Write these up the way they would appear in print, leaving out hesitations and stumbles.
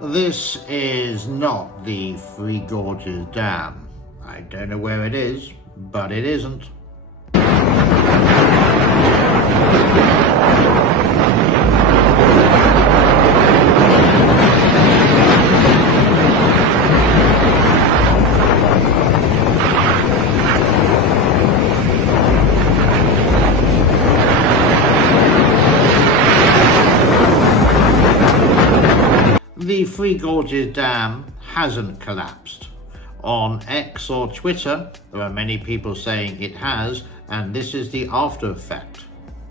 This is not the Three Gorges Dam. I don't know where it is, but it isn't. The Three Gorges Dam hasn't collapsed. On X or Twitter, there are many people saying it has, and this is the after effect.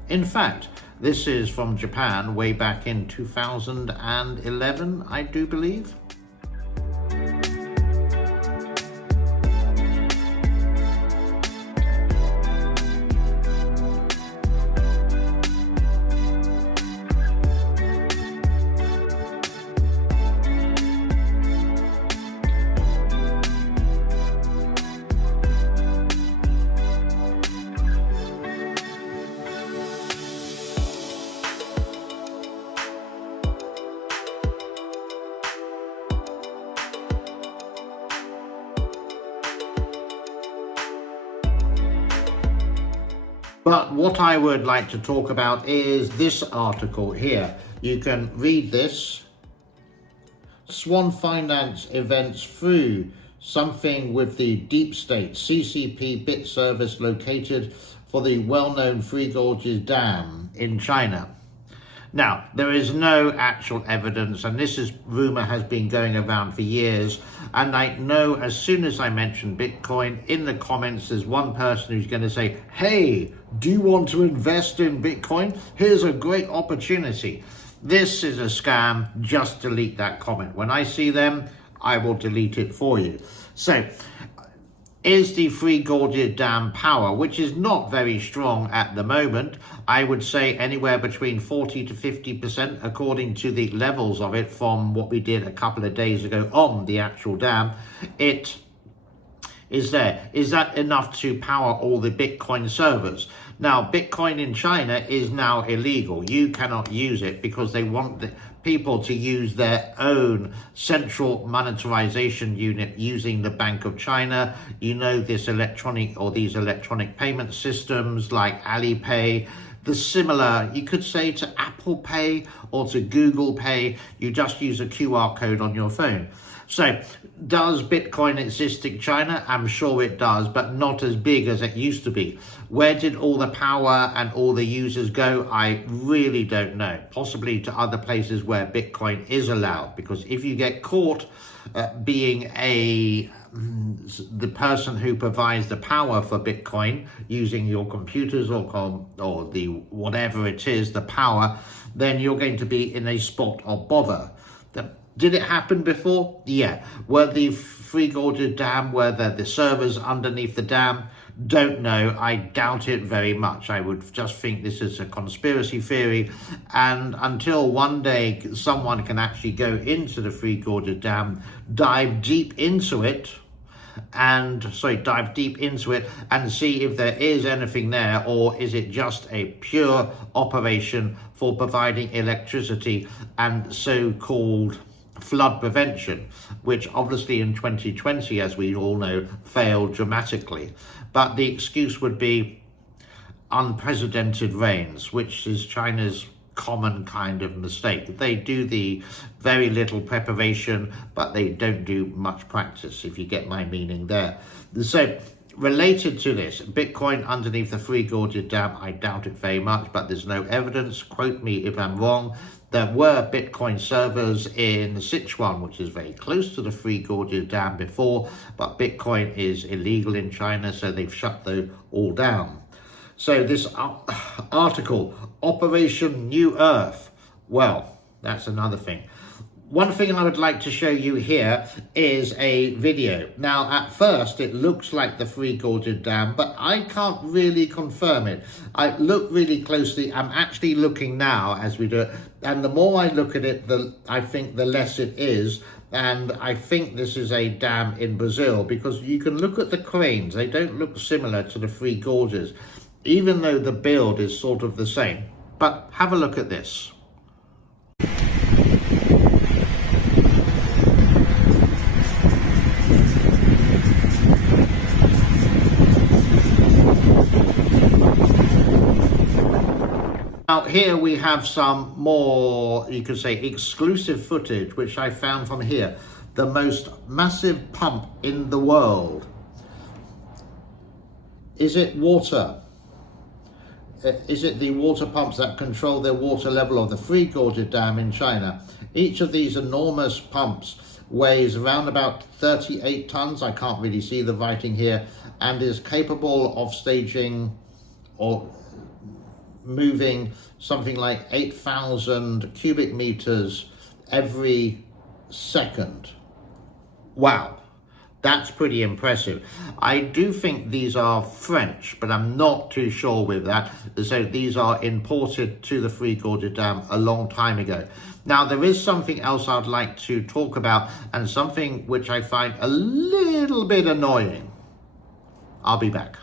In fact, this is from Japan way back in 2011, I do believe. But what I would like to talk about is this article here. You can read this. Swan Finance events through something with the deep state CCP bit service located for the well-known Three Gorges Dam in China. Now, there is no actual evidence, and rumor has been going around for years. And I know as soon as I mention Bitcoin, in the comments, there's one person who's going to say, hey, do you want to invest in Bitcoin? Here's a great opportunity. This is a scam. Just delete that comment. When I see them, I will delete it for you. So, is the Three Gorges Dam power, which is not very strong at the moment, I would say anywhere between 40 to 50% according to the levels of it from what we did a couple of days ago on the actual dam, it is there. Is that enough to power all the Bitcoin servers? Now, Bitcoin in China is now illegal. You cannot use it because they want the people to use their own central monetization unit using the Bank of China. You know, these electronic payment systems like Alipay, the similar, you could say, to Apple Pay or to Google Pay. You just use a QR code on your phone. So does Bitcoin exist in China? I'm sure it does, but not as big as it used to be. Where did all the power and all the users go? I really don't know. Possibly to other places where Bitcoin is allowed, because if you get caught being the person who provides the power for Bitcoin using your computers or the whatever it is, the power, then you're going to be in a spot of bother. Did it happen before? Yeah. Were the Three Gorges Dam, were the servers underneath the dam? Don't know. I doubt it very much. I would just think this is a conspiracy theory. And until one day someone can actually go into the Three Gorges Dam, dive deep into it and see if there is anything there, or is it just a pure operation for providing electricity and so-called flood prevention, which obviously in 2020, as we all know, failed dramatically. But the excuse would be unprecedented rains, which is China's common kind of mistake. They do the very little preparation, but they don't do much practice, if you get my meaning there. So related to this, Bitcoin underneath the Three Gorges Dam, I doubt it very much, but there's no evidence. Quote me if I'm wrong. There were Bitcoin servers in Sichuan, which is very close to the Three Gorges Dam before, but Bitcoin is illegal in China, so they've shut those all down. So this article, Operation New Earth, well, that's another thing. One thing I would like to show you here is a video. Now, at first, it looks like the Three Gorges Dam, but I can't really confirm it. I look really closely. I'm actually looking now as we do it. And the more I look at it, I think the less it is. And I think this is a dam in Brazil, because you can look at the cranes. They don't look similar to the Three Gorges, even though the build is sort of the same. But have a look at this. Now here we have some more, you could say, exclusive footage, which I found from here. The most massive pump in the world. Is it water? Is it the water pumps that control the water level of the Three Gorges Dam in China? Each of these enormous pumps weighs around about 38 tons. I can't really see the writing here, and is capable of staging or moving something like 8,000 cubic meters every second. Wow, that's pretty impressive. I do think these are French, but I'm not too sure with that. So these are imported to the Three Gorges Dam a long time ago. Now, there is something else I'd like to talk about, and something which I find a little bit annoying. I'll be back.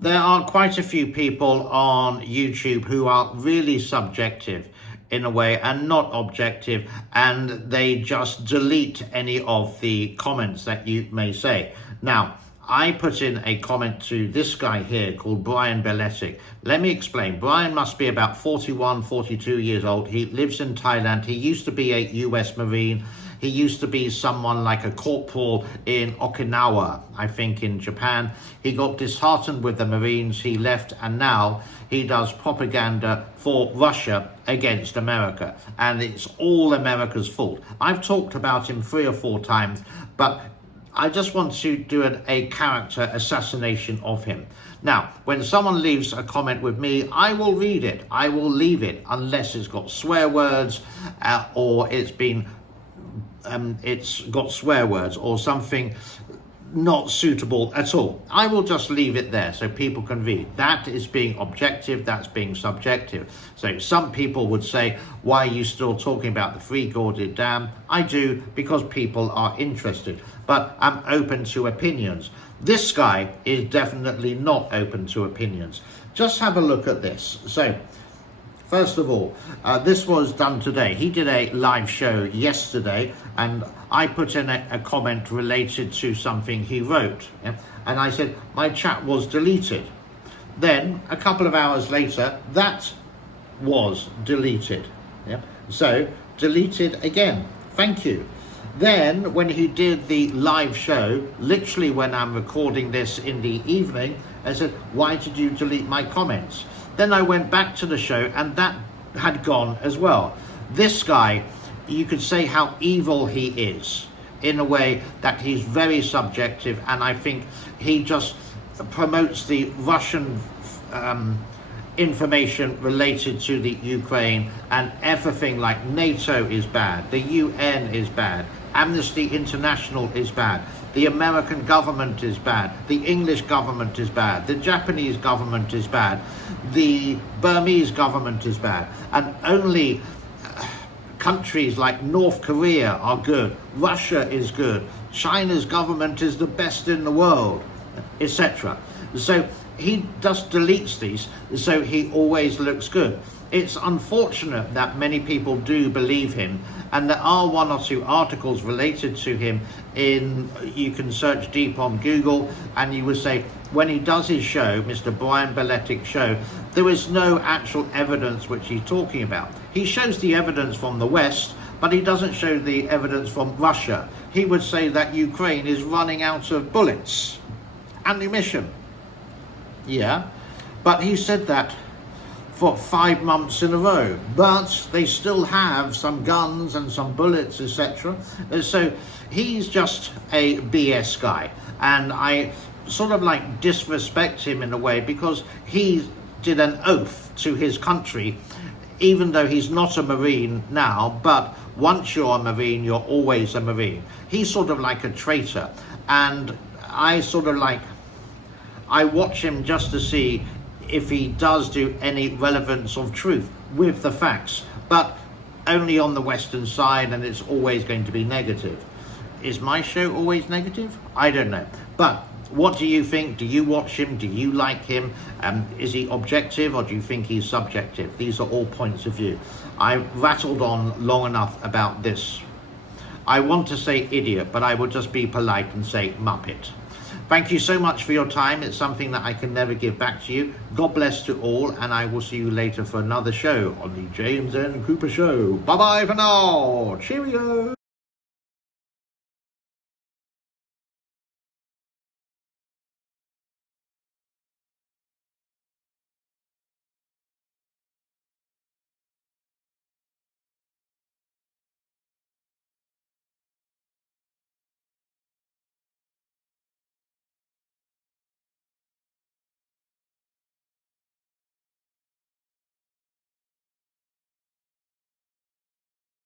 There are quite a few people on YouTube who are really subjective in a way and not objective, and they just delete any of the comments that you may say. Now, I put in a comment to this guy here called Brian Beletic. Let me explain. Brian must be about 41, 42 years old. He lives in Thailand. He used to be a US Marine. He used to be someone like a corporal in Okinawa, I think in Japan. He got disheartened with the Marines, he left, and now he does propaganda for Russia against America. And it's all America's fault. I've talked about him 3 or 4 times, but I just want to do a character assassination of him. Now, when someone leaves a comment with me, I will read it. I will leave it unless it's got swear words or it's got swear words or something not suitable at all. I will just leave it there so people can read. That is being objective, that's being subjective. So some people would say, why are you still talking about the Three Gorges Dam? I do, because people are interested, but I'm open to opinions. This guy is definitely not open to opinions. Just have a look at this. So, first of all, this was done today. He did a live show yesterday, and I put in a comment related to something he wrote. Yeah? And I said, my chat was deleted. Then, a couple of hours later, that was deleted. Yeah? So, deleted again. Thank you. Then, when he did the live show, literally when I'm recording this in the evening, I said, why did you delete my comments? Then I went back to the show and that had gone as well. This guy, you could say how evil he is in a way that he's very subjective, and I think he just promotes the Russian information related to the Ukraine, and everything like NATO is bad, the UN is bad, Amnesty International is bad, the American government is bad, the English government is bad, the Japanese government is bad, the Burmese government is bad, and only countries like North Korea are good, Russia is good, China's government is the best in the world, etc. So he just deletes these, so he always looks good. It's unfortunate that many people do believe him, and there are 1 or 2 articles related to him you can search deep on Google, and you will say, when he does his show, Mr. Brian Beletic's show, there is no actual evidence which he's talking about. He shows the evidence from the West, but he doesn't show the evidence from Russia. He would say that Ukraine is running out of bullets, ammunition. Yeah, but he said that for 5 months in a row, but they still have some guns and some bullets, etc. So he's just a BS guy, and I sort of like disrespect him in a way, because he did an oath to his country, even though he's not a Marine now, but once you're a Marine, you're always a Marine. He's sort of like a traitor, and I watch him just to see if he does do any relevance of truth with the facts, but only on the Western side, and it's always going to be negative. Is my show always negative? I don't know. But what do you think? Do you watch him? Do you like him? Is he objective, or do you think he's subjective? These are all points of view. I rattled on long enough about this. I want to say idiot, but I would just be polite and say muppet. Thank you so much for your time. It's something that I can never give back to you. God bless to all, and I will see you later for another show on the James N. Cooper Show. Bye-bye for now. Cheerio.